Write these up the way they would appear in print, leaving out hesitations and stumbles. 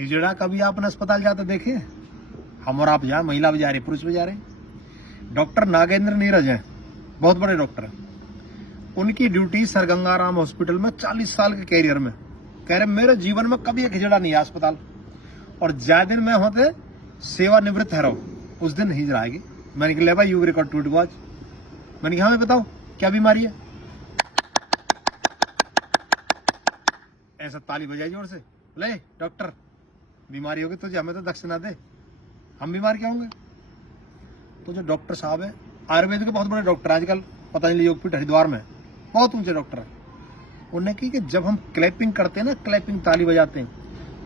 हिजड़ा कभी आपने अस्पताल जाते देखे? हम और आप जाए, महिला भी जा रही, पुरुष भी जा रहे। डॉक्टर नागेंद्र नीरज हैं, बहुत बड़े डॉक्टर हैं। उनकी ड्यूटी सर गंगाराम हॉस्पिटल में 40 साल के कैरियर में, कह रहे मेरे जीवन में कभी एक हिजड़ा नहीं है अस्पताल। और ज्यादा दिन में होते सेवानिवृत्त है रहो, उस दिन हिजड़ा आएगी। मैंने कहा ले भाई यू रिकॉर्ड टू वॉच। मैंने कहा हमें बताओ क्या बीमारी है। ऐसा ताली बजाई जोर से, ले डॉक्टर बीमारी होगी तुझे, हमें तो दक्षिणा दे, हम बीमार क्या होंगे। तो जो डॉक्टर साहब है, आयुर्वेद के बहुत बड़े डॉक्टर आजकल पतंजलि योगपीठ हरिद्वार में बहुत ऊंचे डॉक्टर है, उन्होंने की कि जब हम क्लैपिंग करते हैं ना, क्लैपिंग ताली बजाते हैं,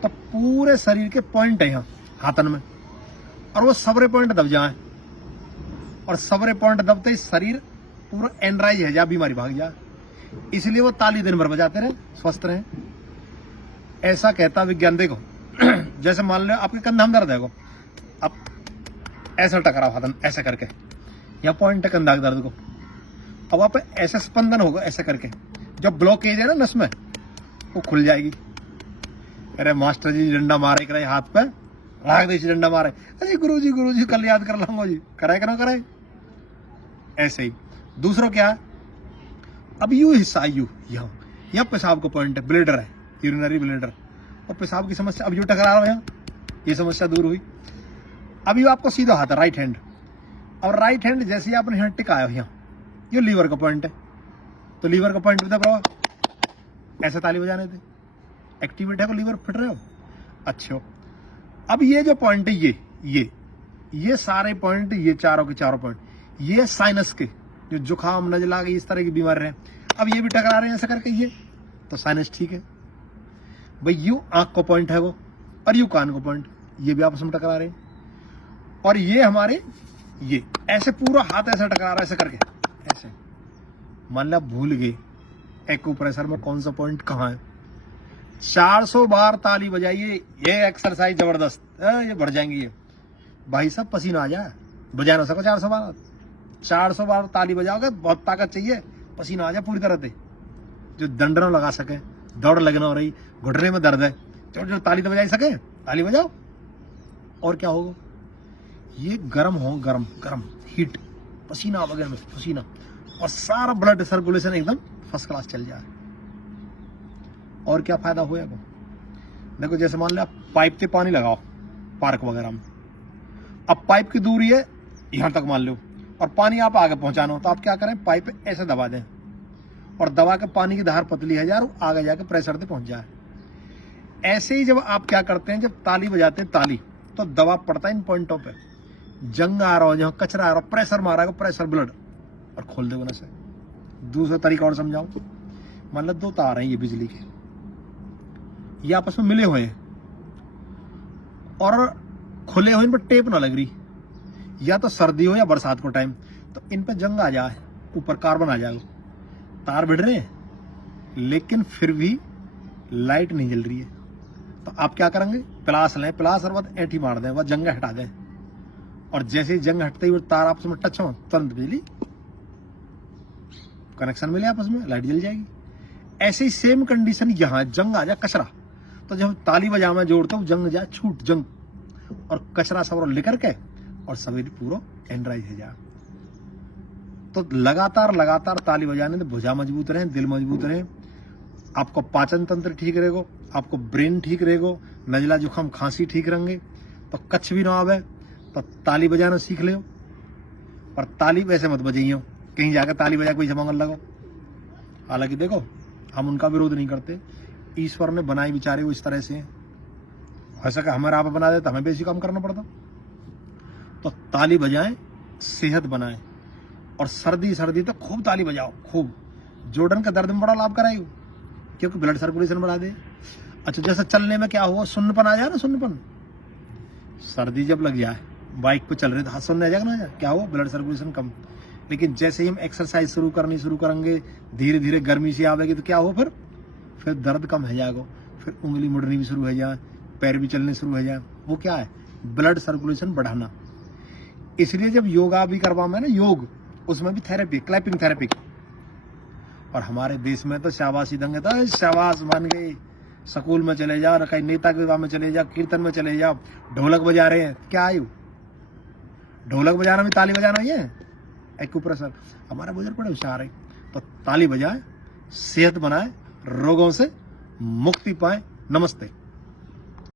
तो पूरे शरीर के पॉइंट है यहाँ हाथन में, और वो सबरे पॉइंट दब जाए, और सबरे पॉइंट दबते ही शरीर पूरा एनराइज है जा, बीमारी भाग जाए। इसलिए वो ताली दिन भर बजाते रहे, स्वस्थ रहे। ऐसा कहता विज्ञान। देखो जैसे मान लो आपके कंधा में दर्द है, अब ऐसा टकराव हाथन ऐसा करके, यहाँ पॉइंट है कंधा के दर्द को, अब आप ऐसा स्पंदन होगा ऐसा करके, जब ब्लॉकेज है ना नस में, वो खुल जाएगी। अरे मास्टर जी डंडा मारे करे हाथ पे, राग दे डंडा मारे, अरे गुरु जी कल याद कर लाऊंगा जी, कराए कि ना कराए। ऐसे ही दूसरों क्या है, अब यू हिस्सा यू यहाँ पेशाब का पॉइंट है, ब्लेडर है, यूरिनरी ब्लेडर, और पेशाब की समस्या, अब यू टकरा रहा है यहाँ, ये समस्या दूर हुई। अब यू आपको सीधा हाथ है राइट हैंड, और राइट हैंड जैसे ही आपने यहाँ टिकाया यहाँ, ये लीवर का पॉइंट है, तो लीवर का पॉइंट दब रहा, ऐसे ताली बजाने थे, एक्टिवेट है, लीवर फिट रहे हो। अच्छा अब ये जो पॉइंट है, ये सारे पॉइंट, ये चारों के चारों पॉइंट, ये साइनस के जो जुकाम नजला गई इस तरह की बीमारी रहे, अब ये भी टकरा रहे हैं ऐसा करके, ये तो साइनस ठीक है भाई। यू आंख को पॉइंट है वो, और यू कान को पॉइंट, ये भी आपस में टकरा रहे हैं। और ये हमारे ये ऐसे पूरा हाथ ऐसा टकरा रहा है ऐसा करके, ऐसे मान लो भूल गए एक्यूप्रेशर में कौन सा पॉइंट कहाँ है। 400 बार ताली बजाइए, ये एक्सरसाइज जबरदस्त, ये बढ़ जाएंगी ये भाई साहब, पसीना आ जाए, बजा ना सको 400 बार। 400 बार ताली बजाओगे, बहुत ताकत चाहिए, पसीना आ जाए पूरी तरह से, जो दंडनों लगा सके, दौड़ लगना हो रही, घुटने में दर्द है, जो ताली तो बजा सके, ताली बजाओ। और क्या होगा, ये गर्म हो, गर्म हीट, पसीना वगैरह में पसीना, और सारा ब्लड सर्कुलेशन एकदम फर्स्ट क्लास चल जाए। और क्या फायदा होएगा, देखो जैसे मान लो आप पाइप से पानी लगाओ पार्क वगैरह में, अब पाइप की दूरी है यहां तक मान लो, और पानी आप आगे पहुंचाना हो, तो आप क्या करें, पाइप ऐसे दबा दें, और दबा के पानी की धार पतली है यार, आगे जाके प्रेशर से पहुंच जाए। ऐसे ही जब आप क्या करते हैं, जब ताली बजाते हैं ताली, तो दबाव पड़ता है इन पॉइंटों पे, जंग आ रहा हो, जहाँ कचरा आ रहा हो, प्रेशर मारा, प्रेशर ब्लड, और खोल दे से। दूसरा तरीका और समझाओ, मान लो 2 तार हैं ये बिजली के, ये आपस में मिले हुए हैं, और खुले हुए, इन पर टेप ना लग रही, या तो सर्दी हो या बरसात को टाइम, तो इन पर जंग आ जाए, ऊपर कार्बन आ जाएगा, तार भिड़ रहे हैं लेकिन फिर भी लाइट नहीं जल रही है, तो आप क्या करेंगे, प्लास लें, प्लास और बाद ऐंठी मार दें, वह जंग हटा दें, और जैसे ही जंग हटते ही तार आपस में टच हो, तुरंत बिजली कनेक्शन मिले, आपस में लाइट जल जाएगी। ऐसे ही सेम कंडीशन यहाँ, जंग आ जाए, कचरा, तो जब ताली बजा में जोड़ते हो, जंग जाए छूट, जंग और कचरा सब लेकर के, और शरीर पूरा एनराइज है जा। तो लगातार ताली बजाने से भुजा मजबूत रहे, दिल मजबूत रहे, आपको पाचन तंत्र ठीक रहेगा, आपको ब्रेन ठीक रहेगा, नजला जुकाम खांसी ठीक रहेंगे, तो कच्छ भी ना आवे, तो ताली बजाना सीख ले। और ताली वैसे मत बजाइयो, कहीं जाकर ताली बजा कोई जमांगल लगो। हालांकि देखो हम उनका विरोध नहीं करते, ईश्वर ने बनाए बेचारे वो इस तरह से हैं, हो सके हमारा आप बना दे तो हमें बेसी काम करना पड़ता। तो ताली बजाएं, सेहत बनाएं, और सर्दी तो खूब ताली बजाओ, खूब। जोड़न का दर्द में बड़ा लाभ कराएगी, क्योंकि ब्लड सर्कुलेशन बढ़ा दे। अच्छा जैसे चलने में क्या हुआ, सुन्नपन आ जाए ना, सुन्नपन, सर्दी जब लग जाए, बाइक पे चल रहे तो हाथ सुनने आ जाएगा ना, क्या हुआ, ब्लड सर्कुलेशन कम। लेकिन जैसे ही हम एक्सरसाइज शुरू करेंगे, धीरे धीरे गर्मी सी आवेगी, तो क्या हो, फिर दर्द कम हो जाएगा, फिर उंगली मुड़नी भी शुरू हो जाए, पैर भी चलने शुरू हो जाए। वो क्या है, ब्लड सर्कुलेशन बढ़ाना। इसलिए जब योगा भी करवा में ना, योग, उसमें भी थेरेपी, क्लैपिंग थेरेपी। और हमारे देश में तो शाबाशी देंगे, तो शाबाश मान गए, स्कूल में चले जाओ, न कहीं नेता के विवाह में चले जाओ, कीर्तन में चले जाओ, ढोलक बजा रहे हैं, क्या आयु? ढोलक बजाना भी ताली बजाना ही है। एक्यूप्रेशर, हमारा बुजुर्ग बड़े होशियार है, तो ताली बजाए, सेहत बनाए, रोगों से मुक्ति पाए। नमस्ते।